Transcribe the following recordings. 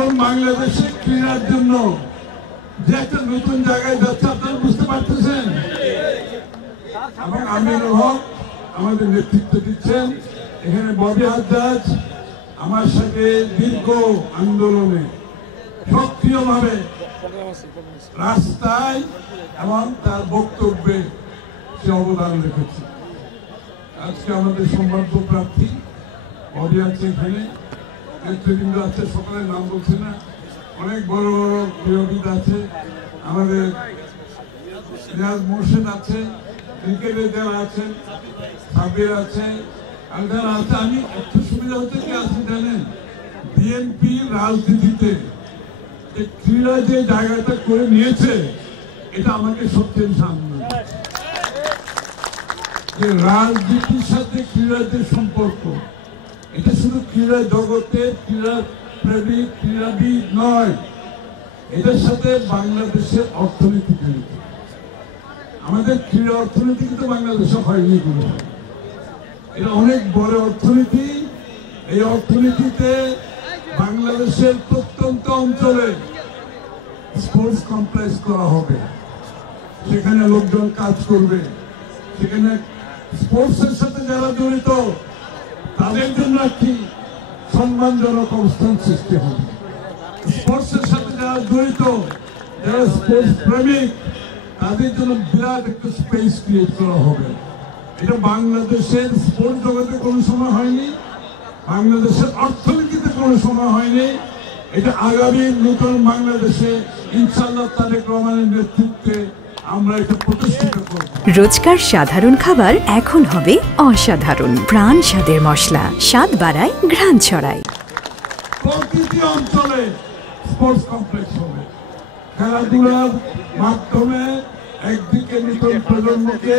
নতুন বাংলাদেশে ক্রীড়ার জন্য যে একটা নতুন জায়গায় যাচ্ছে আপনারা বুঝতে পারতেছেন। এবং আমিনুল হক আমাদের নেতৃত্ব দিচ্ছেন। এখানে ববি হাজ্জাজ আমার সাথে দীর্ঘ আন্দোলনে সক্রিয়ভাবে রাস্তায় এবং তার বক্তব্যে সে অবদান রেখেছে। আজকে আমাদের সম্ভাব্য প্রার্থী ববি আছে, এখানে নেতৃবৃন্দ আছে, সকলের নাম বলছে না, অনেক বড় বড় ক্রীড়াবিদ আছে, আমাদের নিয়াজ মোর্শেদ আছে, ক্রিকেটে যারা আছেন, সাবির আছে, আর যারা আছে। আমি একটু সুবিধা হতে কি আছে জানেন, বিএনপি রাজনীতিতে ক্রীড়া যে জায়গাটা করে নিয়েছে এটা আমাকে সবচেয়ে সামনে, যে রাজনীতির সাথে ক্রীড়ার যে সম্পর্ক, এটা শুধু ক্রীড়া জগতে ক্রীড়া প্রেমিক ক্রীড়াবিদ নয়, এটার সাথে বাংলাদেশের অর্থনীতি জড়িত। আমাদের ক্রীড়া অর্থনীতি কিন্তু বাংলাদেশে হয়নি কোনো, এটা অনেক বড় অর্থনীতি। এই অর্থনীতিতে বাংলাদেশের প্রত্যন্ত অঞ্চলে স্পোর্টস কমপ্লেক্স করা হবে, সেখানে লোকজন কাজ করবে, সেখানে স্পোর্টসের সাথে যারা জড়িত তাদের জন্য একটি সম্মানজনক অবস্থান সৃষ্টি হবে। স্পোর্টসের সাথে যারা জড়িত, যারা স্পোর্টস প্রেমিক, তাদের জন্য বিরাট একটা স্পেস ক্রিয়েট করা হবে। এটা বাংলাদেশের স্পোর্টস জগতে কোনো সময় হয়নি, বাংলাদেশের অর্থনীতিতে কোনো সময় হয়নি। এটা আগামী নতুন বাংলাদেশে ইনশাআল্লাহ তারেক রহমানের নেতৃত্বে আমরা এটা প্রতিষ্ঠিত করব। রোজকার সাধারণ খাবার এখন হবে অসাধারণ। প্রাণ স্বাদের মশলা, স্বাদ বাড়ায়, ঘ্রাণ ছড়ায়। প্রতিটি অঞ্চলে স্পোর্টস কমপ্লেক্স হবে। খেলাধুলার মাধ্যমে একদিকে নতুন প্রজন্মকে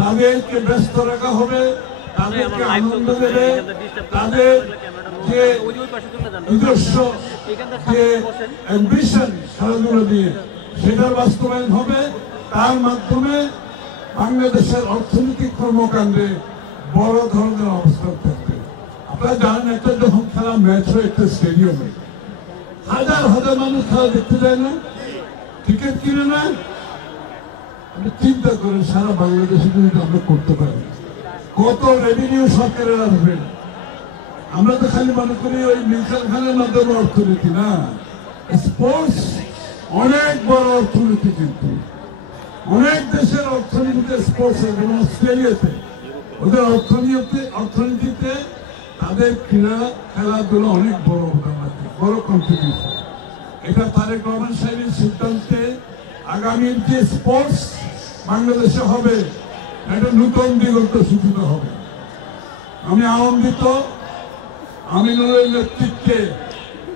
তাদেরকে ব্যস্ত রাখা হবে, তাদেরকে আনন্দ দেবে, তাদের যে নিজস্ব যে অ্যাম্বিশন খেলাধুলা দিয়ে সেটার বাস্তবায়ন হবে। তার মাধ্যমে বাংলাদেশের অর্থনৈতিক কর্মকাণ্ডে বড় ধরনের অবস্থান থাকবে। আপনারা জানেন, একটা যখন খেলা ম্যাচ হয় একটা স্টেডিয়ামে হাজার হাজার মানুষ খেলা দেখতে যায় না, টিকিট কিনে না। আপনি চিন্তা করেন সারা বাংলাদেশে যদি আমরা করতে পারি কত রেভিনিউ সরকারের আসবে। আমরা তো খালি মনে করি ওই মিসাইল খানের মাধ্যমে অর্থনীতি না, স্পোর্টস অনেক বড় অর্থনীতি। কিন্তু অনেক দেশের অর্থনীতিতে স্পোর্টস, যেমন অস্ট্রেলিয়াতে ওদের অর্থনীতিতে তাদের ক্রীড়া খেলাধুলা অনেক বড় অবদান আছে, বড় কন্ট্রিবিউশন। এটা তারেক রহমান সাহেবের সিদ্ধান্তে আগামীর যে স্পোর্টস বাংলাদেশে হবে এটা নতুন দিগন্ত সূচিত হবে। আমি আনন্দিত আমিনুলের নেতৃত্বে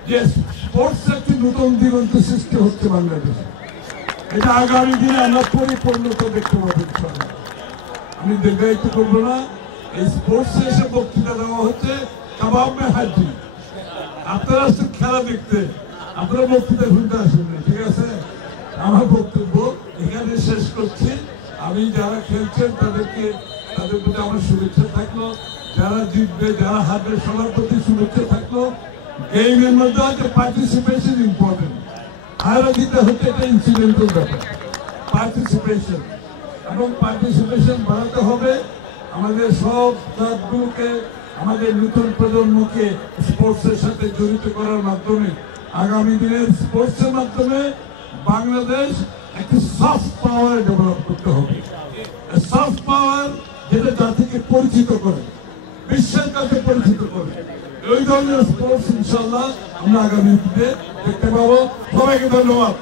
যে স্পোর্টস একটি নতুন দিগন্ত সৃষ্টি হচ্ছে বাংলাদেশে, এটা আগামী দিনে আমরা পরিপূর্ণতা দেখতে পাবো। আমি দীর্ঘায়িত করবো না। এই স্পোর্টসে এসে বক্তৃতা দেওয়া হচ্ছে কাবাব মে হাড্ডি। আপনারা আসছেন খেলা দেখতে, আপনারা বক্তৃতা শুনতে আসেন না, ঠিক আছে? আমার বক্তব্য এখানে শেষ করছি। আমি যারা খেলছেন তাদের প্রতি আমার শুভেচ্ছা থাকলো, যারা জিতবে যারা হারবে সবার প্রতি শুভেচ্ছা থাকলো। গেমের মধ্যে হচ্ছে পার্টিসিপেশন ইম্পর্টেন্ট, হারা দিতে হচ্ছে এটা ইনসিডেন্টাল ব্যাপার। পার্টিসিপেশন এবং পার্টিসিপেশন বাড়াতে হবে। আমাদের সব ক্লাবগুলোকে, আমাদের নতুন প্রজন্মকে স্পোর্টসের সাথে জড়িত করার মাধ্যমে আগামী দিনের স্পোর্টসের মাধ্যমে বাংলাদেশ একটি সফট পাওয়ার ডেভেলপ করতে হবে। সফট পাওয়ার যেটা জাতিকে পরিচিত করে, বিশ্বের কাছে পরিচিত করে। ওই ধরনের স্পোর্টস ইনশাল্লাহ আমরা আগামী দিনে দেখতে পাবো। সবাইকে ধন্যবাদ।